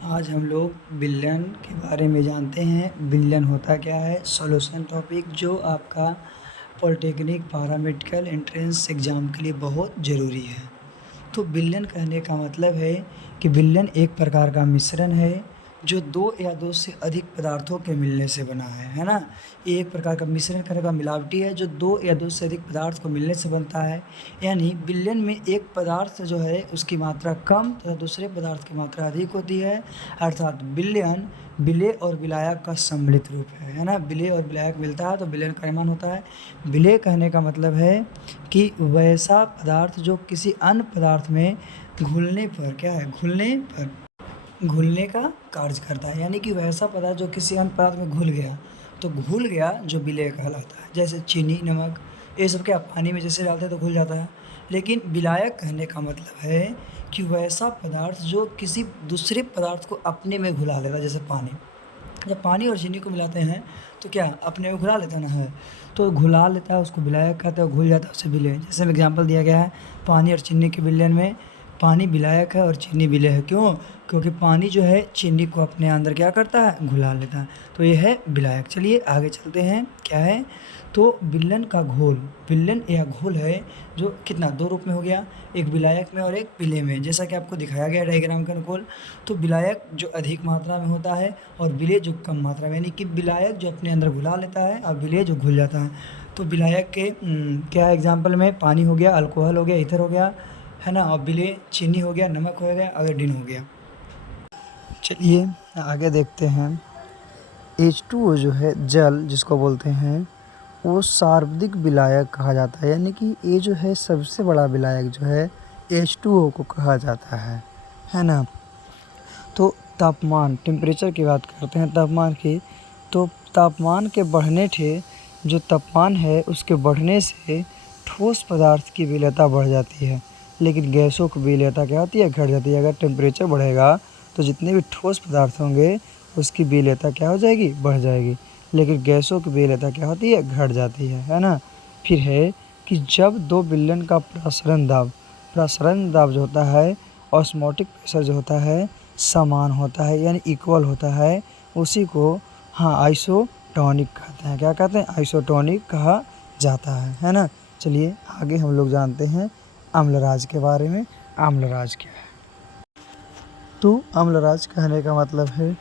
आज हम लोग विलयन के बारे में जानते हैं। विलयन होता क्या है? सॉल्यूशन टॉपिक जो आपका पॉलिटेक्निक पैरामेडिकल एंट्रेंस एग्ज़ाम के लिए बहुत ज़रूरी है। तो विलयन कहने का मतलब है कि विलयन एक प्रकार का मिश्रण है जो 2 या 2 से अधिक पदार्थों के मिलने से बना है ना? ये एक प्रकार का मिश्रण करने का मिलावटी है जो 2 या 2 से अधिक पदार्थ को मिलने से बनता है। यानी विलयन में एक पदार्थ जो है उसकी मात्रा कम तथा दूसरे पदार्थ की मात्रा अधिक होती है, अर्थात विलयन विलेय और विलायक का सम्मिलित रूप है ना? विलेय और विलायक मिलता है तो विलयन का निर्माण होता है। विलेय कहने का मतलब है कि वैसा पदार्थ जो किसी अन्य पदार्थ में घुलने पर क्या है? घुलने का कार्य करता है। यानी कि वैसा पदार्थ जो किसी अन्य पदार्थ में घुल गया, तो घुल गया जो विलेय कहलाता है। जैसे चीनी, नमक, ये सब क्या पानी में जैसे डालते हैं तो घुल जाता है। लेकिन विलायक कहने का मतलब है कि वैसा पदार्थ जो किसी दूसरे पदार्थ को अपने में घुला लेता है। जैसे पानी, जब पानी और चीनी को मिलाते हैं तो क्या अपने में घुला लेता है ना है, तो घुला लेता है उसको विलायक कहते हैं, घुल जाता है उसे विलेय। जैसे में एग्जाम्पल दिया गया है पानी और चीनी के विलयन में, पानी विलायक है और चीनी विलेय है। क्यों? क्योंकि पानी जो है चीनी को अपने अंदर क्या करता है? घुला लेता है, तो ये है विलायक। चलिए आगे चलते हैं, क्या है? तो विलयन का घोल, विलयन या घोल है जो कितना 2 रूप में हो गया, एक विलायक में और एक विलेय में, जैसा कि आपको दिखाया गया डायग्राम के अनुकूल। तो विलायक जो अधिक मात्रा में होता है और विलेय जो कम मात्रा में, यानी कि विलायक जो अपने अंदर घुला लेता है और विलेय जो घुल जाता है। तो विलायक के क्या एग्जाम्पल में पानी हो गया, अल्कोहल हो गया, ईथर हो गया, है ना? और विलेय चीनी हो गया, नमक हो गया, आयोडीन हो गया। चलिए आगे देखते हैं। H2O जो है जल जिसको बोलते हैं, वो सर्वाधिक विलायक कहा जाता है। यानी कि ये जो है सबसे बड़ा विलायक जो है H2O को कहा जाता है ना? तो तापमान, टेम्परेचर की बात करते हैं तापमान की, तो तापमान के बढ़ने से जो तापमान है उसके बढ़ने से ठोस पदार्थ की विलेयता बढ़ जाती है, लेकिन गैसों की विलेयता क्या होती है? घट जाती है। अगर टेम्परेचर बढ़ेगा तो जितने भी ठोस पदार्थ होंगे उसकी विलेयता क्या हो जाएगी? बढ़ जाएगी, लेकिन गैसों की विलेयता क्या होती है? घट जाती है ना? फिर है कि जब 2 विलयन का प्रसरण दाब जो होता है, ऑस्मोटिक प्रेशर जो होता है समान होता है, यानी इक्वल होता है, उसी को आइसोटोनिक कहते हैं। क्या कहते हैं? आइसोटोनिक कहा जाता है ना? चलिए आगे हम लोग जानते हैं अम्लराज के बारे में। अम्लराज क्या है? तो अम्लराज कहने का मतलब है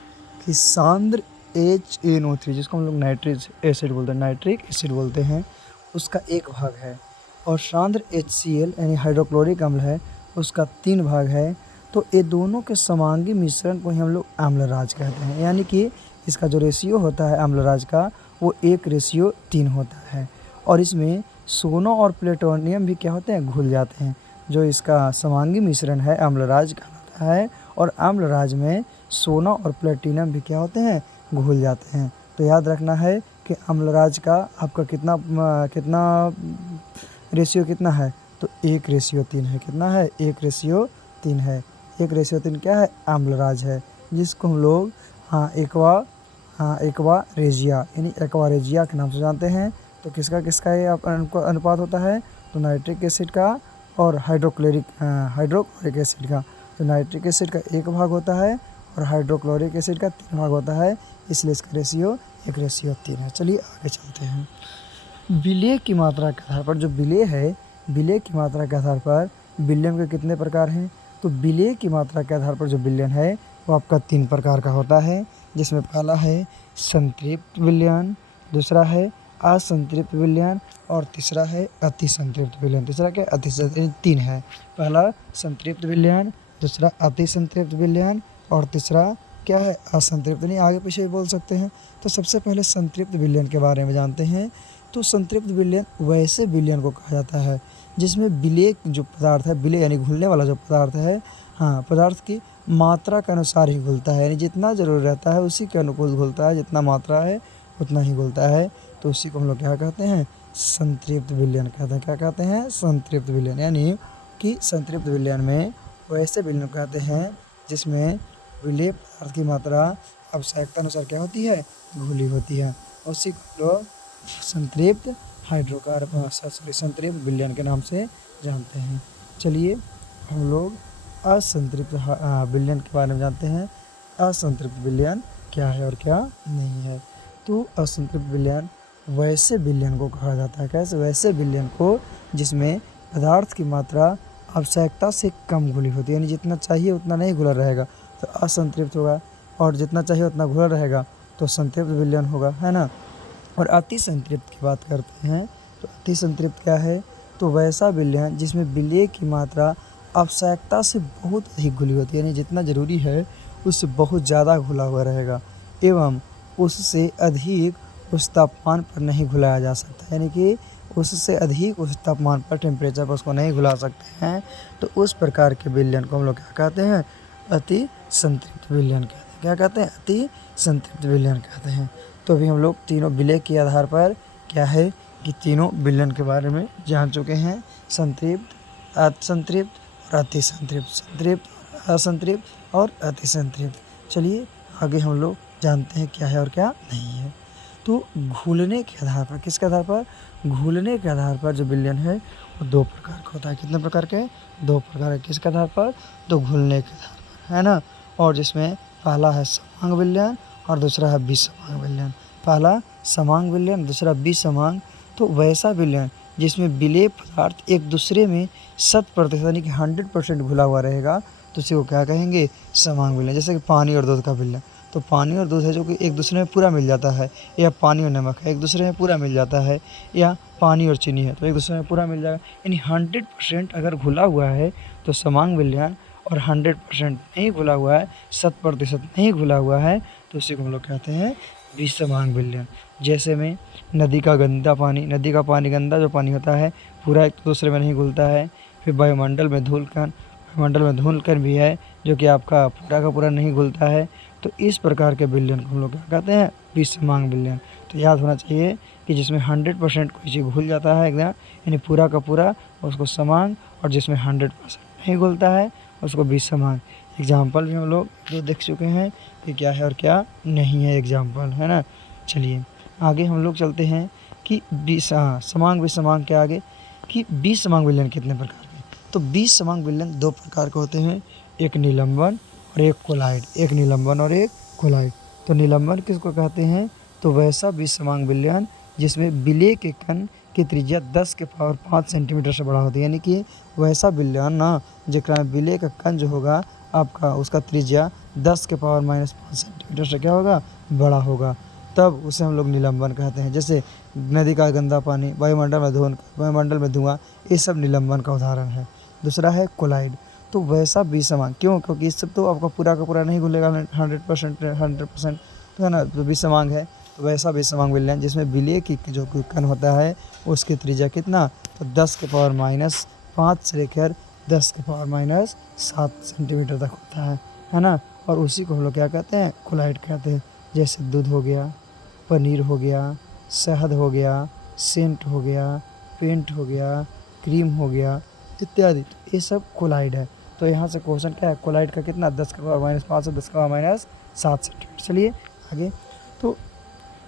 कि सांद्र HNO3, जिसको हम लोग नाइट्रिक एसिड बोलते हैं, उसका एक भाग है, और सांद्र HCl यानी हाइड्रोक्लोरिक अम्ल है, उसका 3 भाग है। तो ये दोनों के समांगी मिश्रण को ही हम लोग अम्लराज कहते हैं। यानी कि इसका जो रेशियो होता है अम्लराज का, वो 1:3 होता है, और इसमें सोना और प्लेटोनियम भी क्या होते हैं? घुल जाते हैं। जो इसका समांगी मिश्रण है अम्लराज कहलाता है, और अम्लराज में सोना और प्लेटिनम भी क्या होते हैं? घुल जाते हैं। तो याद रखना है कि अम्लराज का आपका कितना रेशियो कितना है? तो 1:3 है। कितना है? 1:3 है। 1:3 क्या है? अम्लराज है, जिसको हम लोग एक्वा रेजिया यानी एक्वा रेजिया के नाम से जानते हैं। तो किसका ये अनुपात होता है? तो नाइट्रिक एसिड का और हाइड्रोक्लोरिक एसिड का। तो नाइट्रिक एसिड का 1 भाग होता है और हाइड्रोक्लोरिक एसिड का 3 भाग होता है, इसलिए इसका रेशियो 1:3 है। चलिए आगे चलते हैं। विलेय की मात्रा के आधार पर जो विलेय है, विलेय की मात्रा के आधार पर विलयन के कितने प्रकार हैं? तो विलेय की मात्रा के आधार पर जो विलयन है वो आपका 3 प्रकार का होता है, जिसमें पहला है संतृप्त विलयन, दूसरा है असंतृप्त विलयन, और तीसरा है अति संतृप्त विलयन। तीसरा क्या? अति संतृप्त। 3 है, पहला संतृप्त विलयन, दूसरा अति संतृप्त विलयन, और तीसरा क्या है? असंतृप्त। नहीं, आगे पीछे भी बोल सकते हैं। तो सबसे पहले संतृप्त विलयन के बारे में जानते हैं। तो संतृप्त विलयन वैसे विलयन को कहा जाता है जिसमें विलेय जो पदार्थ है, विलेय यानी घुलने वाला जो पदार्थ है, पदार्थ की मात्रा के अनुसार ही घुलता है, यानी जितना ज़रूर रहता है उसी के अनुकूल घुलता है, जितना मात्रा है उतना ही घुलता है। तो उसी को हम लोग क्या कहते हैं? संतृप्त विलयन कहते हैं। क्या कहते हैं? संतृप्त विलयन। यानी कि संतृप्त विलयन में वैसे विलयन कहते हैं जिसमें विलेय पदार्थ की मात्रा आवश्यकता अनुसार क्या होती है? घुली होती है। उसी को लोग संतृप्त संतृप्त विलयन के नाम से जानते हैं। चलिए हम लोग असंतृप्त विलयन के बारे में जानते हैं। असंतृप्त विलयन क्या है और क्या नहीं है। तो असंतृप्त विलयन वैसे विलयन को कहा जाता है। कैसे? वैसे विलयन को जिसमें पदार्थ की मात्रा आवश्यकता से कम घुली होती है, यानी जितना चाहिए उतना नहीं घुला रहेगा तो असंतृप्त होगा, और जितना चाहिए उतना घुला रहेगा तो संतृप्त विलयन होगा, है ना। और अति संतृप्त की बात करते हैं तो अति संतृप्त क्या है? तो वैसा विलयन जिसमें विलेय की मात्रा आवश्यकता से बहुत अधिक घुली होती है, यानी जितना ज़रूरी है उससे बहुत ज़्यादा घुला हुआ रहेगा, एवं उससे अधिक उस तापमान पर नहीं घुलाया जा सकता, यानी कि उससे अधिक उस तापमान पर, टेम्परेचर पर उसको नहीं घुला सकते हैं। तो उस प्रकार के विलयन को हम लोग क्या कहते हैं? अति संतृप्त विलयन कहते हैं। क्या कहते हैं? अति संतृप्त विलयन कहते हैं। तो अभी हम लोग तीनों विलेय के आधार पर क्या है कि तीनों विलयन के बारे में जान चुके हैं। संतृप्त, असंतृप्त और अति संतृप्त, संतृप्त, असंतृप्त और अति संतृप्त। चलिए आगे हम लोग जानते हैं क्या है और क्या नहीं है। तो घुलने के आधार पर, किसके आधार पर? घुलने के आधार पर जो विलयन है वो दो प्रकार का होता है। कितने प्रकार के? दो प्रकार के। किसके आधार पर? तो घुलने के आधार पर, है ना। और जिसमें पहला है समांग विलयन और दूसरा है विसमांग विलयन। पहला समांग विलयन, दूसरा विसमांग। तो वैसा विलयन जिसमें विलेय पदार्थ एक दूसरे में 100% यानी कि 100% घुला हुआ रहेगा तो उसी को क्या कहेंगे? समांग विलयन। जैसे कि पानी और दूध का विलयन, तो पानी और दूध है जो कि एक दूसरे में पूरा मिल जाता है, या पानी और नमक है एक दूसरे में पूरा मिल जाता है, या पानी और चीनी है तो एक दूसरे में पूरा मिल जाएगा, यानी 100% अगर घुला हुआ है तो समांग विलयन, और 100% नहीं घुला हुआ है, 100% नहीं घुला हुआ है तो उसी को हम लोग कहते हैं विसमांग विलयन। जैसे में नदी का गंदा पानी, नदी का पानी गंदा जो पानी होता है पूरा एक दूसरे में नहीं घुलता है। फिर वायुमंडल में धूल कण भी है जो कि आपका पूरा का पूरा नहीं घुलता है। तो इस प्रकार के विलयन को हम लोग क्या कहते हैं? विसमांग विलयन। तो याद होना चाहिए कि जिसमें 100% कोई चीज़ घुल जाता है एकदम, यानी पूरा का पूरा, उसको समांग, और जिसमें 100% नहीं घुलता है उसको विसमांग। एग्जाम्पल भी हम लोग जो देख चुके हैं कि क्या है और क्या नहीं है, एग्जाम्पल, है ना। चलिए आगे हम लोग चलते हैं कि समांग विसमांग के आगे कि विसमांग विलयन कितने प्रकार के। तो विसमांग विलयन दो प्रकार के होते हैं, एक निलंबन और एक कोलाइड। एक निलंबन और एक कोलाइड। तो निलंबन किसको कहते हैं? तो वैसा विसमांग विलयन जिसमें विलेय के कण की त्रिज्या 10⁵ सेंटीमीटर से बड़ा होती है, यानी कि वैसा विलयन ना जेकरा में विलेय का कण जो होगा आपका उसका त्रिज्या 10⁻⁻5 सेंटीमीटर से क्या होगा? बड़ा होगा, तब उसे हम लोग निलंबन कहते हैं। जैसे नदी का गंदा पानी, वायुमंडल में धुआं, ये सब निलंबन का उदाहरण है। दूसरा है कोलाइड। तो वैसा विसमांग, क्यों? क्योंकि इस सब तो आपका पूरा का पूरा नहीं घुलेगा 100%, तो है ना। तो विसमांग है तो वैसा विसमांग विलयन जिसमें विलेय की जो कण होता है उसकी त्रिज्या कितना? तो 10⁻⁵ से लेकर 10⁻⁷ सेंटीमीटर तक होता है ना। और उसी को हम लोग क्या कहते हैं? कोलाइड कहते हैं। जैसे दूध हो गया, पनीर हो गया, शहद हो गया, सेंट हो गया, पेंट हो गया, क्रीम हो गया इत्यादि, तो ये सब कोलाइड है। तो यहाँ से क्वेश्चन क्या है? कोलाइड का कितना? 10⁻⁻5 से 10⁻⁷ सेंटीमीटर। चलिए आगे। तो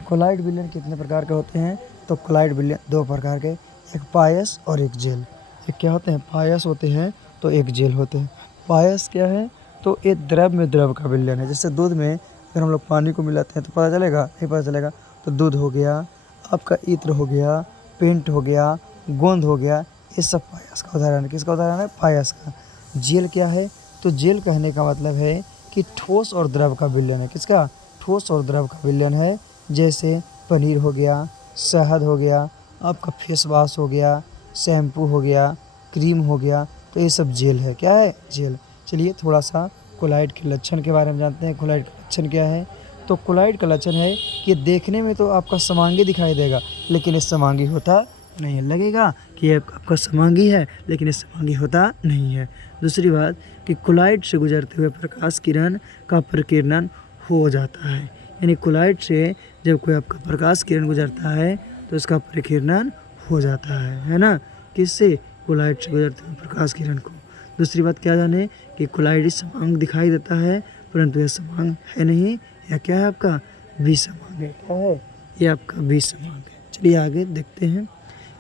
कोलाइड विलयन कितने प्रकार के होते हैं? तो कोलाइड विलयन दो प्रकार के, एक पायस और एक जेल। एक क्या होते हैं? पायस होते हैं, तो एक जेल होते हैं। पायस क्या है? तो ये द्रव में द्रव का विलयन है। जैसे दूध में अगर हम लोग पानी को मिलाते हैं तो पता चलेगा? नहीं पता चलेगा। तो दूध हो गया, आपका इत्र हो गया, पेंट हो गया, गोंद हो गया, ये सब पायस का उदाहरण है। किसका उदाहरण है? पायस का। जेल क्या है? तो जेल कहने का मतलब है कि ठोस और द्रव का विलयन है। किसका? ठोस और द्रव का विलयन है। जैसे पनीर हो गया, शहद हो गया, आपका फेस वॉश हो गया, शैम्पू हो गया, क्रीम हो गया, तो ये सब जेल है। क्या है? जेल। चलिए थोड़ा सा कोलाइड के लक्षण के बारे में जानते हैं। कोलाइड का लक्षण क्या है? तो कोलाइड का लक्षण है कि देखने में तो आपका समांगी दिखाई देगा लेकिन ये समांगी होता नहीं है। लगेगा कि ये आपका समांगी है लेकिन ये समांगी होता नहीं है। दूसरी बात कि कोलाइड से गुजरते हुए प्रकाश किरण का प्रकीर्णन हो जाता है, यानी कोलाइड से जब कोई आपका प्रकाश किरण गुजरता है तो उसका प्रकीर्णन हो जाता है ना। किससे? कोलाइड से गुजरते हुए प्रकाश किरण को। दूसरी बात क्या जाने कि कोलाइड समांग दिखाई देता है परंतु यह समांग है नहीं, या क्या है आपका? विसमांग है। क्या है? ये आपका विसमांग है। चलिए आगे देखते हैं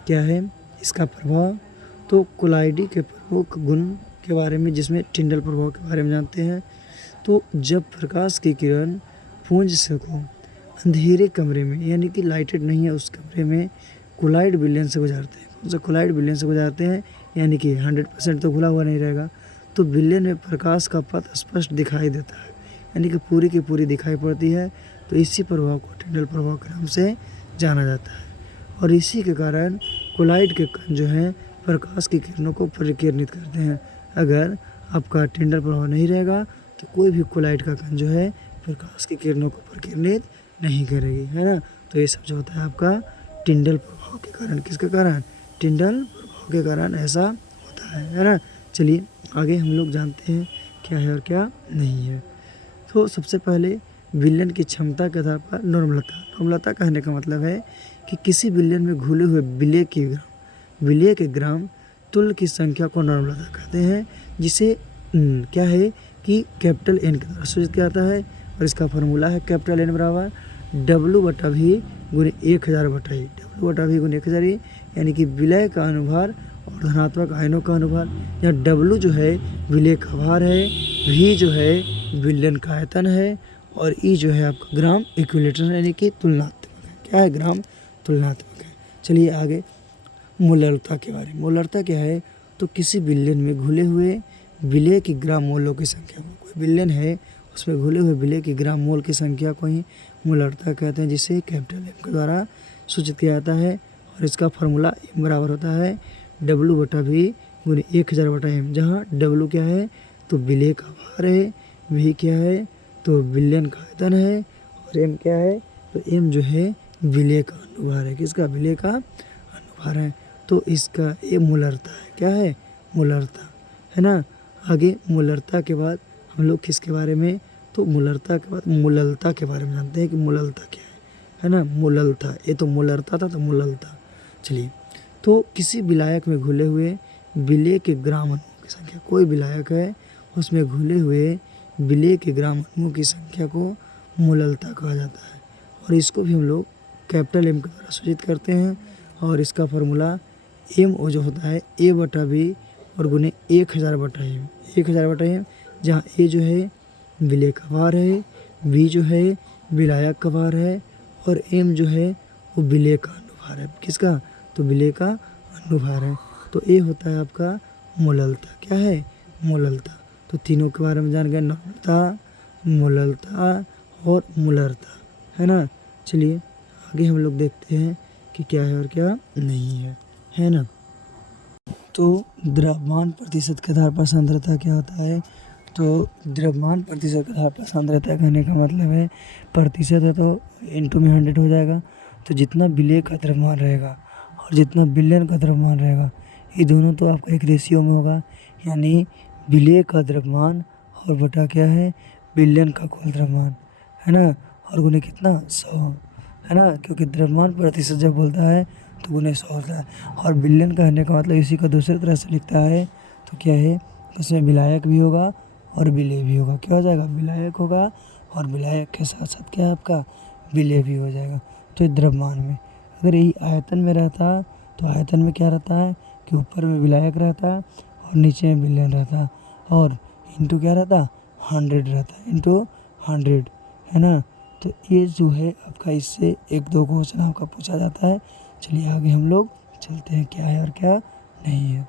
क्या है इसका प्रभाव। तो कोलाइडी के प्रमुख गुण के बारे में, जिसमें टिंडल प्रभाव के बारे में जानते हैं। तो जब प्रकाश की किरण पुंज को अंधेरे कमरे में यानी कि लाइटेड नहीं है उस कमरे में कोलाइड विलयन से गुजारते हैं। कौन सा कोलाइड विलयन से गुजारते हैं, यानी कि 100% तो खुला हुआ नहीं रहेगा, तो विलयन में प्रकाश का पथ स्पष्ट दिखाई देता है, यानी कि पूरी की पूरी दिखाई पड़ती है। तो इसी प्रभाव को टिंडल प्रभाव के नाम से जाना जाता है। और इसी के कारण कोलाइड के कण जो हैं प्रकाश की किरणों को परिकिरणित करते हैं। अगर आपका टिंडल प्रभाव नहीं रहेगा तो कोई भी कोलाइड का कण जो है प्रकाश की किरणों को परिकिरणित नहीं करेगी, है ना। तो ये सब जो होता है आपका टिंडल प्रभाव के कारण, किसके कारण, टिंडल प्रभाव के कारण ऐसा होता है ना। चलिए आगे हम लोग जानते हैं क्या है और क्या नहीं है। तो सबसे पहले विलयन की क्षमता के आधार पर नॉर्मलता कहने का मतलब है कि किसी विलयन में घुले हुए विलय के ग्राम तुल्य की संख्या को नॉर्मलता कहते हैं, जिसे क्या है कि कैपिटल एन के द्वारा सूचित किया जाता है। और इसका फार्मूला है कैपिटल एन बराबर W/V गुणे 1000/E, W/V गुणे 1000, यानी कि विलय का अनुभार और धनात्मक आयनों का अनुभार। यहाँ W जो है विलय का भार है, V जो है विलयन का आयतन है, और E जो है आपका ग्राम इक्विलेटरल यानी कि तुलनात्मक है। क्या है, ग्राम तुलनात्मक है। चलिए आगे मोलरता के बारे में। मोलरता क्या है, तो किसी विलयन में घुले हुए विलय की ग्राम मोलों की संख्या को, कोई विलयन है उसमें घुले हुए विलय की ग्राम मोल की संख्या को ही मोलरता कहते हैं, जिसे कैपिटल एम के द्वारा सूचित किया जाता है। और इसका फार्मूला एम बराबर होता है W/V गुणे 1000/m, जहाँ W क्या है तो विलय का भार है, V क्या है तो विलयन का आयतन है, और M क्या है तो M जो है विलय का अनुभार है। किसका, विलय का अनुभार है। तो इसका ये मोलरता है। क्या है, मोलरता, है ना। आगे मोलरता के बाद हम लोग किसके बारे में, तो मोलरता के बाद मोललता के बारे में जानते हैं कि मोललता क्या है ना। मोललता, ये तो मोलरता था तो मोललता। चलिए, तो किसी विलायक में घुले हुए विलय के ग्राम अणुओं की संख्या, कोई विलायक है उसमें घुले हुए विलय के ग्राम अणुओं की संख्या को मोललता कहा जाता है। और इसको भी हम लोग कैपिटल एम के द्वारा सूचित करते हैं। और इसका फार्मूला MO जो होता है A/V और गुणे 1000/m, 1000/m, जहाँ A जो है विलय का भार है, V जो है विलायक का भार है, और M जो है वो विलय का अनुभार है। किसका, तो विलय का अनुभार है। तो ये होता है आपका मोललता। क्या है, मोललता। तो तीनों के बारे में जान गए, नॉर्मलता, मोललता और मोलरता, है ना। चलिए आगे हम लोग देखते हैं कि क्या है और क्या नहीं है ना। तो द्रव्यमान प्रतिशत के आधार पर सांद्रता क्या होता है, तो द्रव्यमान प्रतिशत के आधार पर सांद्रता कहने का मतलब है प्रतिशत है तो इंटू में 100 हो जाएगा। तो जितना विलय का द्रव्यमान रहेगा और जितना विलयन का द्रव्यमान रहेगा, ये दोनों तो आपका एक रेशियो में होगा, यानी विलय का द्रव्यमान और बटा क्या है विलयन का कुल द्रव्यमान, है ना। और गुणे कितना 100, है ना, क्योंकि द्रव्यमान प्रतिशत जब बोलता है तो गुणे 100 होता है। और विलयन कहने का मतलब इसी को दूसरी तरह से लिखता है तो क्या है, उसमें विलायक भी होगा और विलय भी होगा। क्या हो जाएगा, विलायक होगा और विलायक के साथ साथ क्या है आपका विलय भी हो जाएगा। तो ये द्रव्यमान में, अगर यही आयतन में रहता तो आयतन में क्या रहता है कि ऊपर में विलायक रहता है और नीचे में विलयन रहता है, और इंटू क्या रहता 100 रहता है, इंटू 100, है ना। तो ये जो है आपका इससे 1-2 क्वेश्चन आपका पूछा जाता है। चलिए आगे हम लोग चलते हैं क्या है और क्या नहीं है।